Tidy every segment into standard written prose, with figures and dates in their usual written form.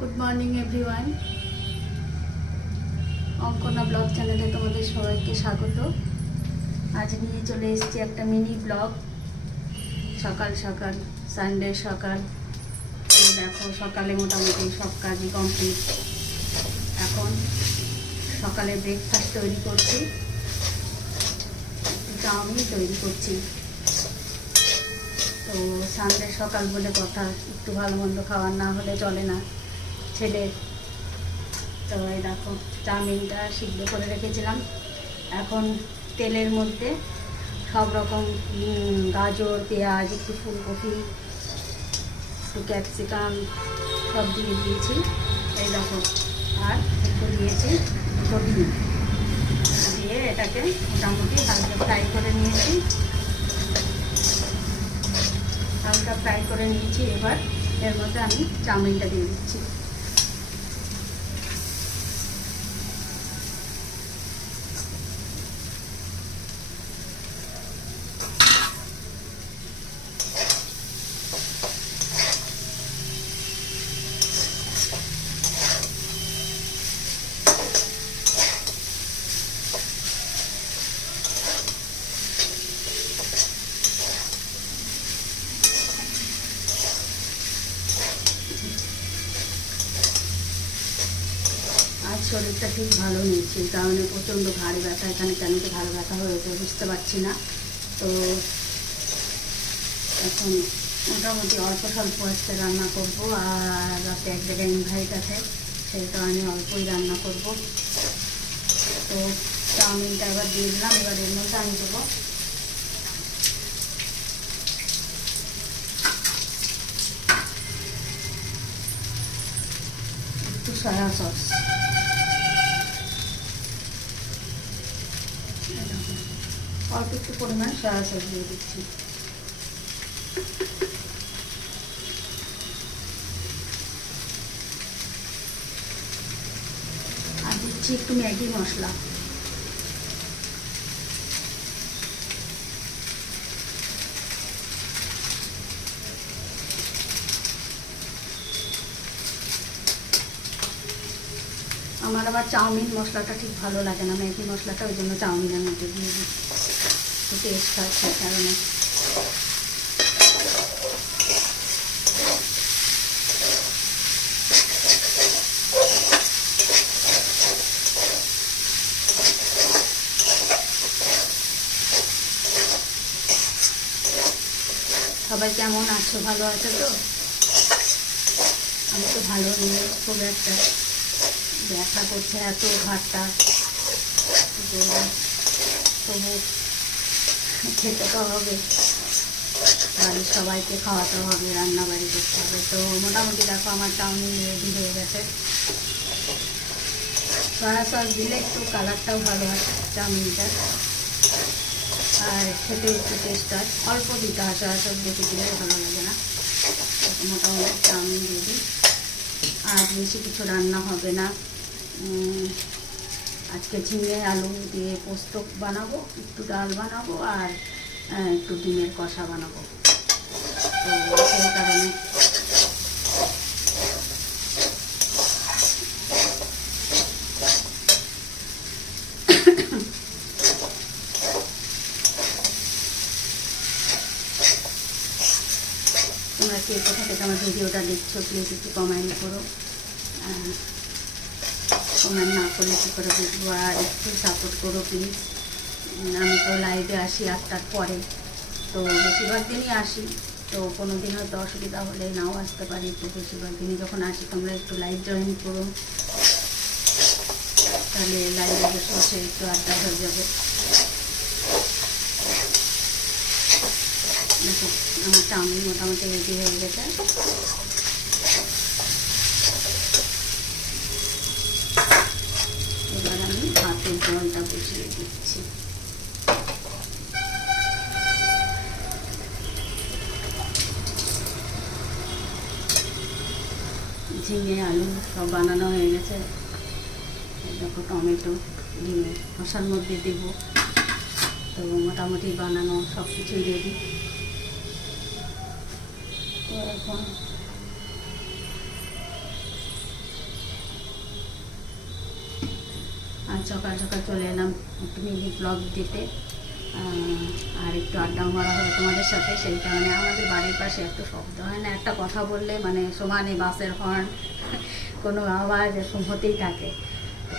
Good morning everyone, Ankana blog চ্যানেলে তোমাদের সবাইকে স্বাগত। আজ নিয়ে চলে এসেছি একটা মিনি ব্লগ। সকাল সকাল সানডে সকাল, তো দেখো সকালে মোটামুটি সব কাজই কমপ্লিট। এখন সকালে ব্রেকফাস্ট তৈরি করছি, চাউমিন তৈরি করছি। তো সানডে সকাল বলে কথা, একটু ভালো মন্দ খাওয়ার না হলে চলে না ছেলের। তো এই দেখো চাউমিনটা সিদ্ধ করে রেখেছিলাম। এখন তেলের মধ্যে সব রকম গাজর, পেঁয়াজ, একটু ফুলকপি, একটু ক্যাপসিকাম সব দিয়ে দিয়েছি। এই দেখো আর একটু দিয়েছি সবজি দিয়ে এটাকে মোটামুটি হালকা ফ্রাই করে নিয়েছি। হালকা ফ্রাই করে নিয়েছি। এবার এর মধ্যে আমি চাউমিনটা দিয়ে দিচ্ছি। আজ শরীরটা ঠিক ভালো নেই, সেই কারণে প্রচণ্ড ঘাড় ব্যথা। এখানে কেন তো ঘাড় ব্যথা হয়েছে বুঝতে পারছি না। তো এখন মোটামুটি অল্প স্বল্প আজকে রান্না করবো। আর রাতে এক জায়গায় ইনভাইট আছে, সেই কারণে অল্পই রান্না করব। তো চাউমিনটা এবার দিয়ে দিলাম। এবার এর মধ্যে আমি দেবো একটু সয়া সস, অল্প একটু পরিমাণ সয়া সস দিয়ে দিচ্ছি। আর দিচ্ছি একটু ম্যাগি মশলা। আমার আবার চাউমিন মশলাটা ঠিক ভালো লাগে না, ম্যাগি মশলাটা, ওই জন্য চাউমিনের মধ্যে দিয়ে দিই, একটু টেস্ট হয় সেই কারণে। সবাই কেমন আছো? ভালো আছো তো? আমি তো ভালো নেই, খুব একটা ব্যথা করছে এত ঘাটটা। তবু খেতে তো হবে, বাড়ির সবাইকে খাওয়াতে হবে, রান্নাবাড়ি করতে হবে। তো মোটামুটি দেখো আমার চাউমিন রেডি হয়ে গেছে। সয়া সস দিলে একটু কালারটাও ভালো হয় চাউমিনটা, আর খেতে একটু টেস্ট হয়। অল্প দিতে হয়, সয়া সস বেশি দিলে ভালো লাগে না। মোটামুটি চাউমিন দিয়ে দিই। আর বেশি কিছু রান্না হবে না। আজকে ঝিঙে আলু দিয়ে পোস্ত বানাবো, একটু ডাল বানাবো, আর একটু ডিমের কষা বানাবো। তো সেই কারণে তোমরা কে কোথা থেকে আমার ভিডিওটা দেখছো প্লিজ একটু কমেন্ট করো। কমেন্ট না করলে কী করে বুঝবো? আর একটু সাপোর্ট করো প্লিজ। আমি তো লাইভে আসি 8টার পরে, তো বেশিরভাগ দিনই আসি। তো কোনো দিন হয়তো অসুবিধা হলে নাও আসতে পারি, তো বেশিরভাগ দিনই যখন আসি তোমরা একটু লাইভ জয়েন করো, তাহলে লাইভে বসে বসে একটু আড্ডা হয়ে যাবে। দেখো আমার চাউমিন মোটামুটি রেডি হয়ে গেছে। এবার আমি ভাতের জলটা বসিয়ে দিচ্ছি। ঝিঙে আলু সব বানানো হয়ে গেছে। দেখো টমেটো ডিমের কষার মধ্যে দেবো। তো মোটামুটি বানানো সব কিছুই রেডি। তো এখন সকাল সকাল চলে এলাম একটু মিনি ব্লগ দিতে, আর একটু আড্ডাও মারা হবে তোমাদের সাথে। সেই কারণে আমাদের বাড়ির পাশে একটু শব্দ হয় না, একটা কথা বললে মানে সমানে বাসের হর্ন কোনো আওয়াজ এরকম হতেই থাকে,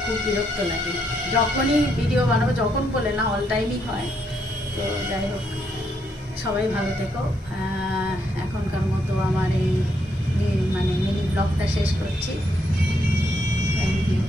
খুব বিরক্ত লাগে। যখনই ভিডিও বানাবো, যখন বলে না অল টাইমই হয়। তো যাই হোক, সবাই ভালো থেকো। এখনকার মতো আমার এই মানে মিনি ব্লগটা শেষ করছি। Thank you.